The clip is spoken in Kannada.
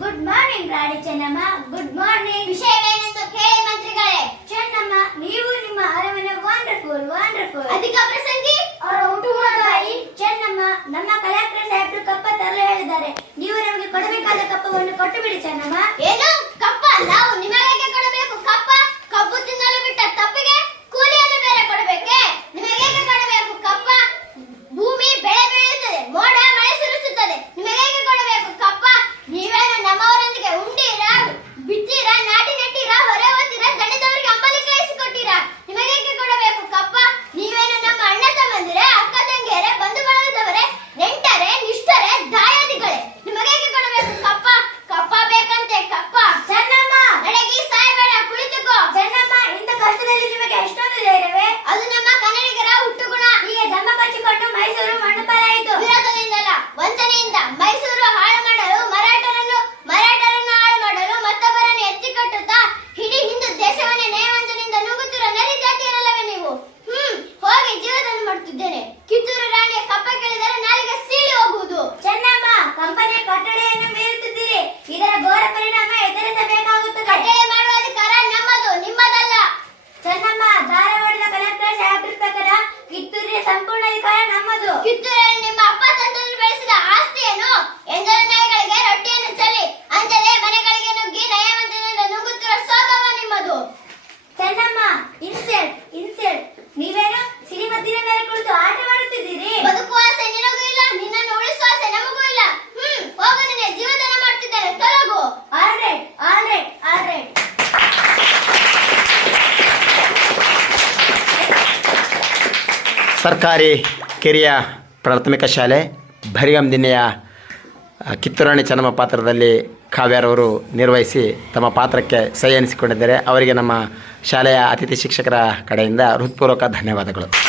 good morning Rani Chennamma good morning ವಿಷಯವೇನೆಂದು ಕೇಳಿ ಮಂತ್ರಿಗಳೇ ಚೆನ್ನಮ್ಮ ನೀವು ನಿಮ್ಮ ಅರಮನೆ ವಂಡರ್ಫುಲ್ ವಂಡರ್ಫುಲ್ ಅಧಿಕ ಪ್ರಸಂಗಿ ಅವರ ಹುಟ್ಟುಗುಣ ತಾಯಿ ಚೆನ್ನಮ್ಮ ನಮ್ಮ ಕಲೆಕ್ಟರ್ ಸಾಹೇಬ್ರು ಕಪ್ಪ ತರಲು ಹೇಳಿದ್ದಾರೆ ನೀವು ನಮಗೆ ಕೊಡಬೇಕಾದ ಕಪ್ಪವನ್ನು ಕೊಟ್ಟು ಬಿಡಿ ಚೆನ್ನಮ್ಮ ಏನು ಚೆನ್ನಮ್ಮ ಇನ್ಸೆಲ್ಟ್ ಇನ್ಸೆಲ್ಟ್ ನೀವೇನು ಸಿನಿಮದ್ದಿನ ಮೇಲೆ ಕುಳಿತು ಆಟ ಮಾಡುತ್ತಿದ್ದೀರಿ? ಬದುಕುವ ಆಸೆ ನಿನಗೂ ಇಲ್ಲ ನಿನ್ನನ್ನು ಉಳಿಸುವ ಆಸೆ ನಮಗೂ ಇಲ್ಲ. ಹ್ಮ್ ಹೋಗು ನಿನ್ನೆ ಜೀವದಾನ ಮಾಡ್ತಿದ್ದೇನೆ ತೊಲಗು. ಆಲ್ರೈಟ್ ಆಲ್ರೈಟ್ ಆಲ್ರೈಟ್ ಸರ್ಕಾರಿ ಕಿರಿಯ ಪ್ರಾಥಮಿಕ ಶಾಲೆ ಭರಿಗಂದಿನೆಯ ಕಿತ್ತೂರಾಣಿ ಚೆನ್ನಮ್ಮ ಪಾತ್ರದಲ್ಲಿ ಕಾವ್ಯರವರು ನಿರ್ವಹಿಸಿ ತಮ್ಮ ಪಾತ್ರಕ್ಕೆ ಸಹಿ ಎನಿಸಿಕೊಂಡಿದ್ದಾರೆ. ಅವರಿಗೆ ನಮ್ಮ ಶಾಲೆಯ ಅತಿಥಿ ಶಿಕ್ಷಕರ ಕಡೆಯಿಂದ ಹೃತ್ಪೂರ್ವಕ ಧನ್ಯವಾದಗಳು.